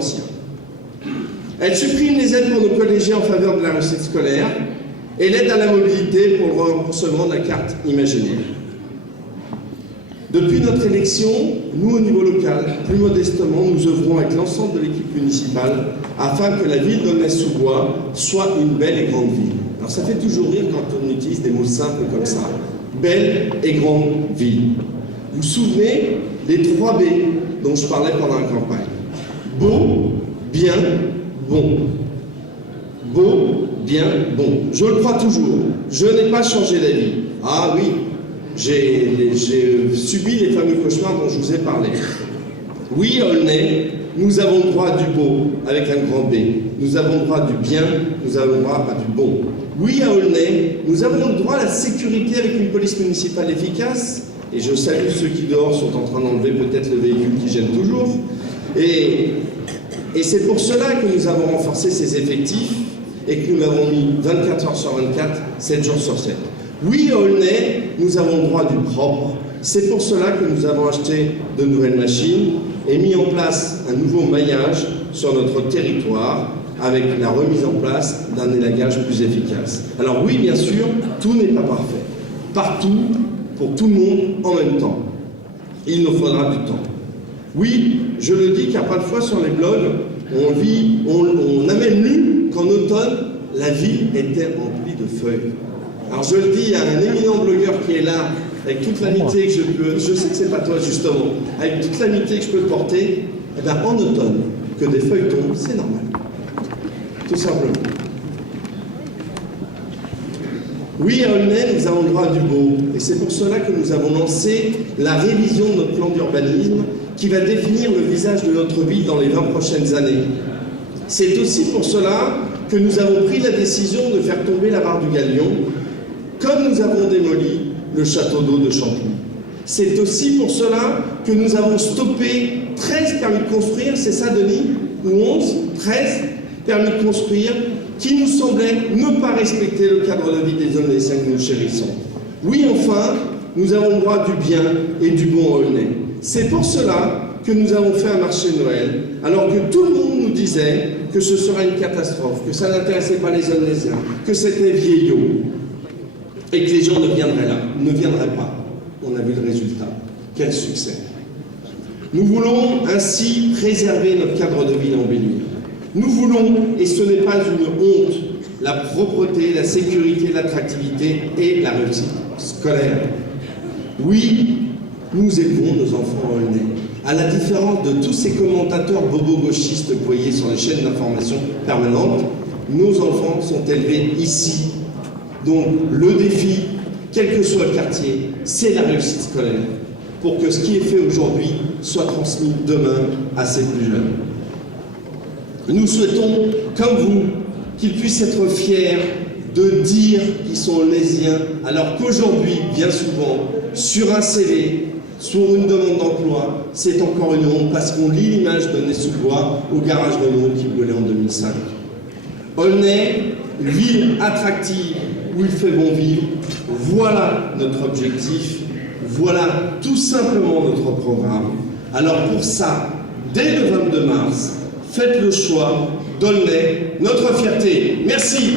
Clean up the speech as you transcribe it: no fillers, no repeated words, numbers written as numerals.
anciens. Elle supprime les aides pour nos collégiens en faveur de la réussite scolaire et l'aide à la mobilité pour le remboursement de la carte imaginaire. Depuis notre élection, nous, au niveau local, plus modestement, nous œuvrons avec l'ensemble de l'équipe municipale afin que la ville d'Aulnay-sous-Bois soit une belle et grande ville. Alors ça fait toujours rire quand on utilise des mots simples comme ça. Belle et grande ville. Vous vous souvenez des 3 B dont je parlais pendant la campagne? Beau, bien, bon. Beau, bien, bon. Je le crois toujours. Je n'ai pas changé d'avis. Ah oui, j'ai subi les fameux cauchemars dont je vous ai parlé. Oui, à Aulnay, nous avons le droit du beau avec un grand B. Nous avons le droit du bien, nous avons le droit du bon. Oui, à Aulnay, nous avons le droit à la sécurité avec une police municipale efficace. Et je salue ceux qui dehors sont en train d'enlever peut-être le véhicule qui gêne toujours. Et c'est pour cela que nous avons renforcé ces effectifs et que nous l'avons mis 24 heures sur 24, 7 jours sur 7. Oui, à Aulnay, nous avons le droit du propre. C'est pour cela que nous avons acheté de nouvelles machines et mis en place un nouveau maillage sur notre territoire avec la remise en place d'un élagage plus efficace. Alors oui, bien sûr, tout n'est pas parfait. Partout, pour tout le monde en même temps. Il nous faudra du temps. Oui, je le dis car parfois sur les blogs, on a même lu qu'en automne, la ville était remplie de feuilles. Alors je le dis à un éminent blogueur qui est là, avec toute l'amitié que je sais que c'est pas toi justement, avec toute l'amitié que je peux porter, eh bien en automne, que des feuilles tombent, c'est normal. Tout simplement. Oui, à Aulnay, nous avons le droit du beau. Et c'est pour cela que nous avons lancé la révision de notre plan d'urbanisme qui va définir le visage de notre ville dans les 20 prochaines années. C'est aussi pour cela que nous avons pris la décision de faire tomber la barre du Galion, comme nous avons démoli le château d'eau de Champigny. C'est aussi pour cela que nous avons stoppé 13 permis de construire, c'est ça Denis? Ou 11, 13 permis de construire, qui nous semblait ne pas respecter le cadre de vie des Aulnaysiens que nous chérissons. Oui, enfin, nous avons le droit du bien et du bon à Aulnay. C'est pour cela que nous avons fait un marché de Noël, alors que tout le monde nous disait que ce serait une catastrophe, que ça n'intéressait pas les Aulnaysiens, que c'était vieillot, et que les gens ne viendraient pas. On a vu le résultat. Quel succès! Nous voulons ainsi préserver notre cadre de vie et l'embellir. Nous voulons, et ce n'est pas une honte, la propreté, la sécurité, l'attractivité et la réussite scolaire. Oui, nous élevons nos enfants à Aulnay. À la différence de tous ces commentateurs bobo-gauchistes que vous voyez sur les chaînes d'information permanentes, nos enfants sont élevés ici. Donc le défi, quel que soit le quartier, c'est la réussite scolaire, pour que ce qui est fait aujourd'hui soit transmis demain à ces plus jeunes. Nous souhaitons, comme vous, qu'ils puissent être fiers de dire qu'ils sont aulnaysiens, alors qu'aujourd'hui, bien souvent, sur un CV, sur une demande d'emploi, c'est encore une honte parce qu'on lit l'image d'Aulnay-sous-Bois au garage Renault qui brûlait en 2005. Aulnay, ville attractive où il fait bon vivre, voilà notre objectif, voilà tout simplement notre programme. Alors pour ça, dès le 22 mars, faites le choix d'Aulnay, notre fierté. Merci.